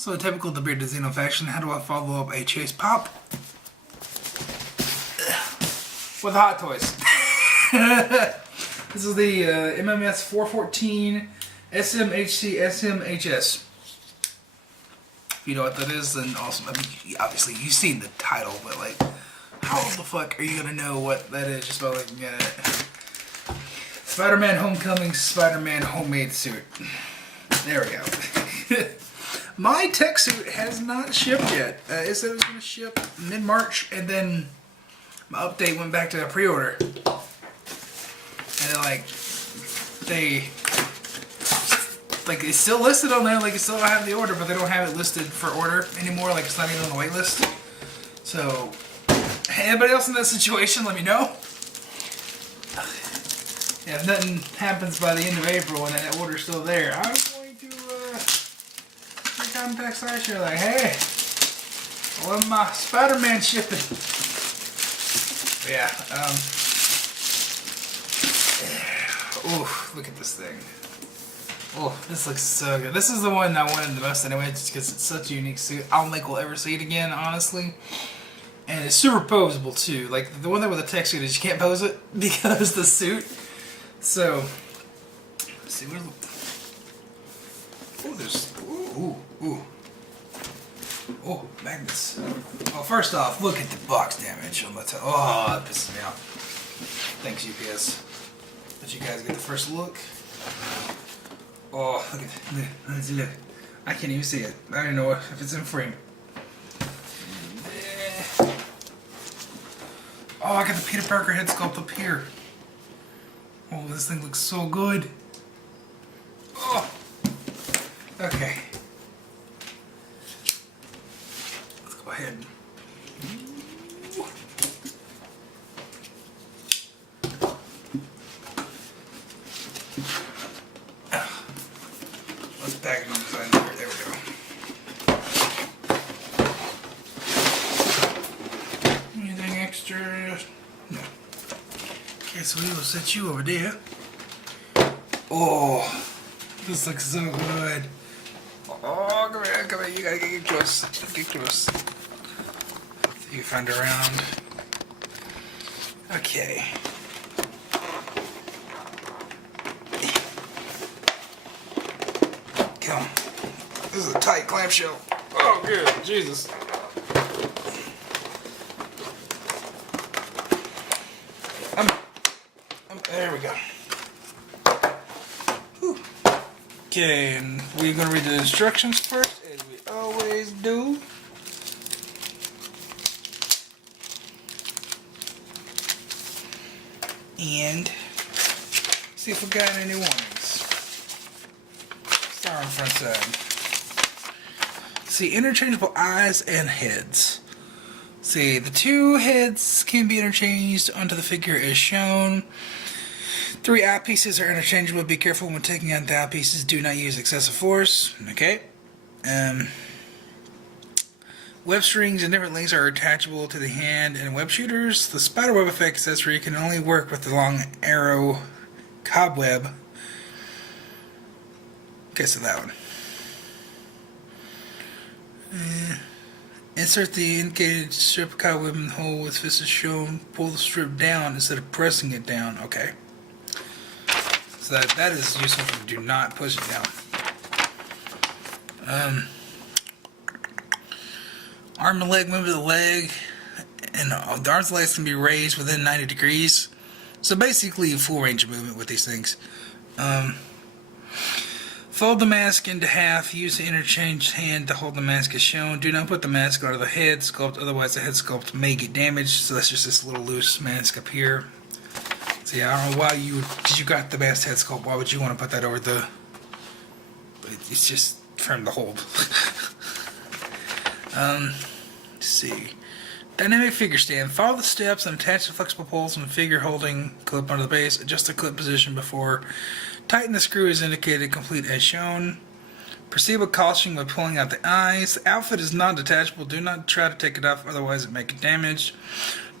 So, typical the Bearded Xeno fashion, how do I follow up a chase pop? With Hot Toys. This is the MMS 414 SMHC SMHS. If you know what that is, then awesome. I mean, obviously, you've seen the title, but like, how the fuck are you gonna know what that is just by looking at it? Spider-Man Homecoming Spider-Man homemade suit. There we go. My tech suit has not shipped yet. It said it was going to ship mid-March, and then my update went back to a pre-order. And then, it's still listed on there, like it's still have the order, but they don't have it listed for order anymore, like it's not even on the wait list. So, anybody else in that situation, let me know. Yeah, if nothing happens by the end of April and that order's still there, I'm going to contact Sasha like, hey, when's my Spider-Man shipping? But yeah, ooh, look at this thing. Oh, this looks so good. This is the one I wanted the most anyway, just because it's such a unique suit. I don't think we'll ever see it again, honestly. And it's super posable too. Like, the one that with the tech suit is you can't pose it because the suit. So, let's see, where's the... Oh, there's... Ooh. Oh, magnets. Well, first off, look at the box damage on the top. Oh, that pisses me off. Thanks, UPS. Let you guys get the first look. Oh, look at that. Look. I can't even see it. I don't even know if it's in frame. Oh, I got the Peter Parker head sculpt up here. Oh, this thing looks so good. Oh. Okay. Let's go ahead. Let's package them inside here. There we go. Anything extra? No. Okay, so we will set you over there. Oh, this looks so good. Oh, come here, you gotta get close. Get close. You can find around. Okay. Come. This is a tight clamshell. Oh, good. Jesus. There we go. Whew. Okay, and we're going to read the instructions first, as we always do. And see if we got any warnings. Start on the front side. See, interchangeable eyes and heads. See, the two heads can be interchanged onto the figure as shown. 3 eyepieces are interchangeable. Be careful when taking out the eyepieces. Do not use excessive force. Okay. Web strings and different links are attachable to the hand and web shooters. The Spiderweb Effect accessory can only work with the long arrow cobweb. Okay, so that one. Insert the indicated strip cobweb in the hole with fist as shown. Pull the strip down instead of pressing it down. Okay. So that is useful if you do not push it down. Arm and leg, move the leg, and the arms and legs can be raised within 90 degrees. So basically, full range of movement with these things. Fold the mask into half. Use the interchanged hand to hold the mask as shown. Do not put the mask onto the head sculpt, otherwise the head sculpt may get damaged. So that's just this little loose mask up here. So yeah, I don't know why you got the best head sculpt. Why would you want to put that over the? It's just for him to hold. Let's see. Dynamic figure stand. Follow the steps and attach the flexible poles and figure holding clip onto the base. Adjust the clip position before. Tighten the screw as indicated. Complete as shown. Proceed with caution by pulling out the eyes. The outfit is not detachable. Do not try to take it off, otherwise it may get damaged.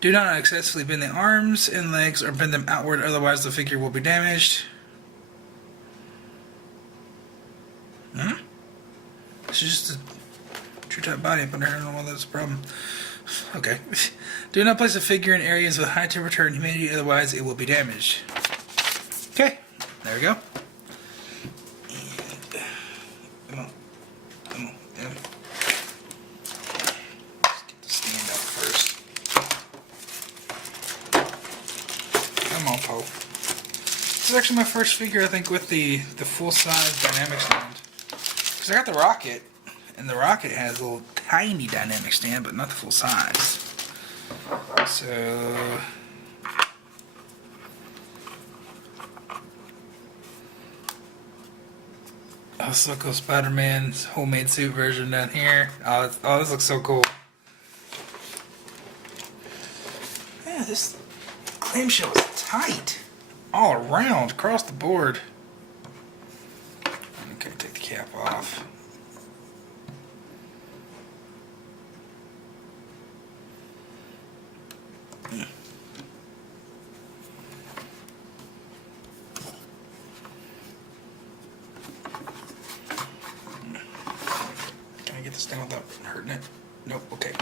Do not excessively bend the arms and legs or bend them outward, otherwise the figure will be damaged. It's just True type body up under here. I don't know why that's a problem. Okay. Do not place a figure in areas with high temperature and humidity, otherwise it will be damaged. Okay. There we go. Come on. Come on. Yeah. Let's get the stand up first. Come on, Poe. This is actually my first figure, I think, with the full-size dynamic stand. Because I got the Rocket, and the Rocket has a little tiny dynamic stand, but not the full size. So... oh, so cool. Spiderman's homemade suit version down here. Oh, this looks so cool. Yeah, this clamshell is tight. All around, across the board. Okay, take the cap off. Can I get this down without hurting it? Nope, okay.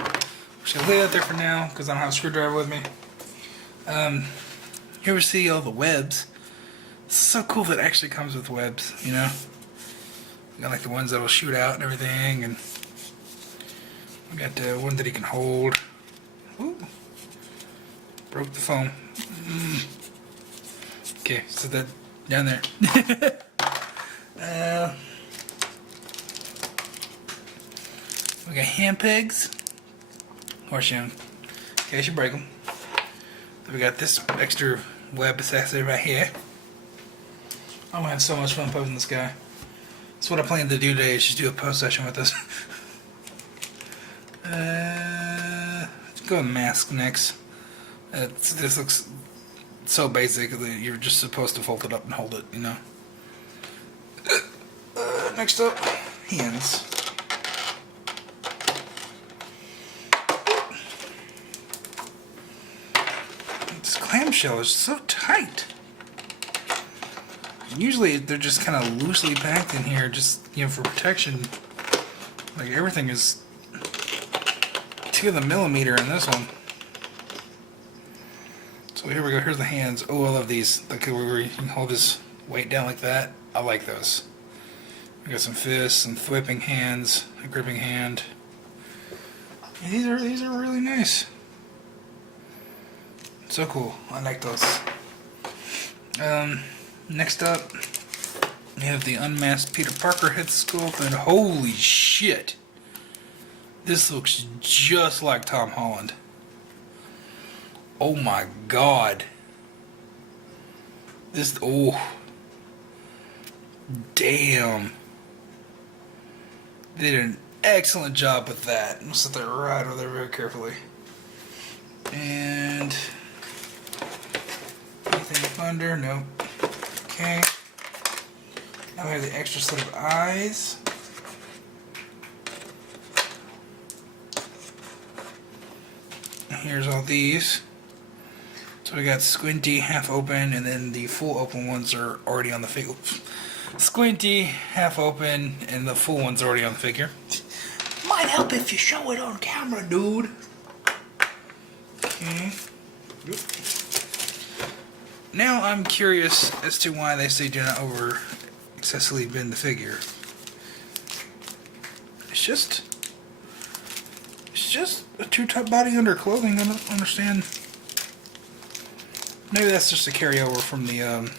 Should I lay that there for now, because I don't have a screwdriver with me. You ever see all the webs? It's so cool that it actually comes with webs, you know? You got like the ones that'll shoot out and everything, and we got the one that he can hold. Ooh. Broke the foam. Okay, so that down there. We got hand pegs. Horseshoe. In case you break them. Then we got this extra web accessory right here. I'm gonna have so much fun posing this guy. That's what I plan to do today, is just do a pose session with this. Let's go with mask next. This looks so basic that you're just supposed to fold it up and hold it, you know. Next up, hands. This clamshell is so tight. Usually they're just kind of loosely packed in here, just, you know, for protection. Like everything is to the millimeter in this one. So here we go. Here's the hands. Oh, I love these. Like where you can hold his weight down like that. I like those. We got some fists, some whipping hands, a gripping hand. Yeah, these are really nice. So cool. I like those. Next up, we have the Unmasked Peter Parker head sculpt, and holy shit, this looks just like Tom Holland. Oh my god. This, oh, damn. They did an excellent job with that. I'm gonna set that right over there very carefully. And anything under? No. Okay. Now we have the extra set of eyes. Here's all these. So we got squinty, half open, and then the full open ones are already on the figure. Squinty, half open, and the full one's already on the figure. Might help if you show it on camera, dude. Okay. Oop. Now I'm curious as to why they say do not over excessively bend the figure. It's just a two-top body under clothing. I don't understand. Maybe that's just a carryover from the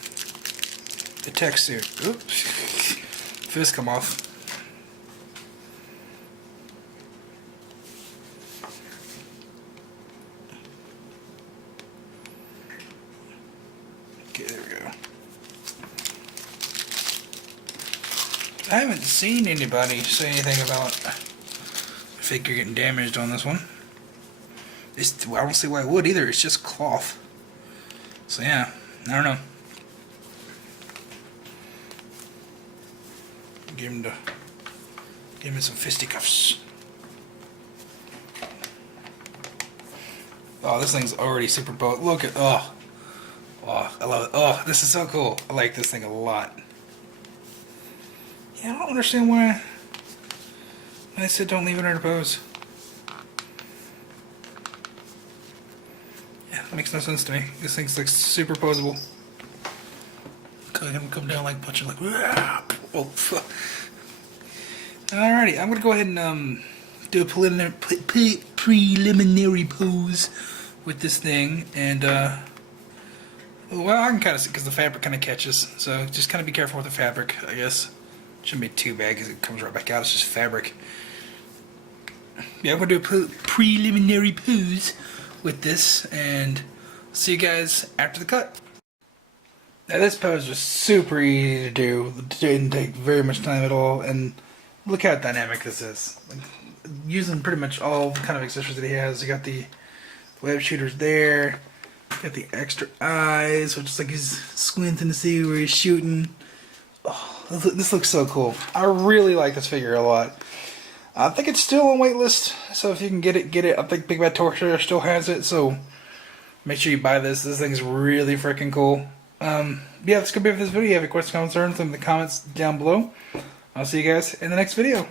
tech suit. Oops. Fist come off. Okay, there we go. I haven't seen anybody say anything about the figure getting damaged on this one. I don't see why it would either. It's just cloth. So yeah, I don't know. Give him some fisticuffs. Oh, this thing's already super boat. Look at, oh, I love it. Oh, this is so cool. I like this thing a lot. Yeah, I don't understand why I said don't leave it in a pose. Yeah, that makes no sense to me. This thing's like super posable. Come down like punching like. Oh, alrighty, I'm gonna go ahead and do a preliminary pose with this thing, and well, I can kind of see because the fabric kind of catches, so just kind of be careful with the fabric, I guess. Shouldn't be too bad because it comes right back out. It's just fabric. Yeah, I'm gonna do a preliminary pose with this, and see you guys after the cut. Now this pose was super easy to do. It didn't take very much time at all, and look how dynamic this is. Like, using pretty much all the kind of accessories that he has. You got the web shooters there. You got the extra eyes, which is like he's squinting to see where he's shooting. Oh, this looks so cool. I really like this figure a lot. I think it's still on waitlist, so if you can get it, get it. I think Big Bad Torture still has it, so make sure you buy this. This thing's really freaking cool. Yeah, that's gonna be it for this video. If you have any questions, comments, or anything in the comments down below. I'll see you guys in the next video.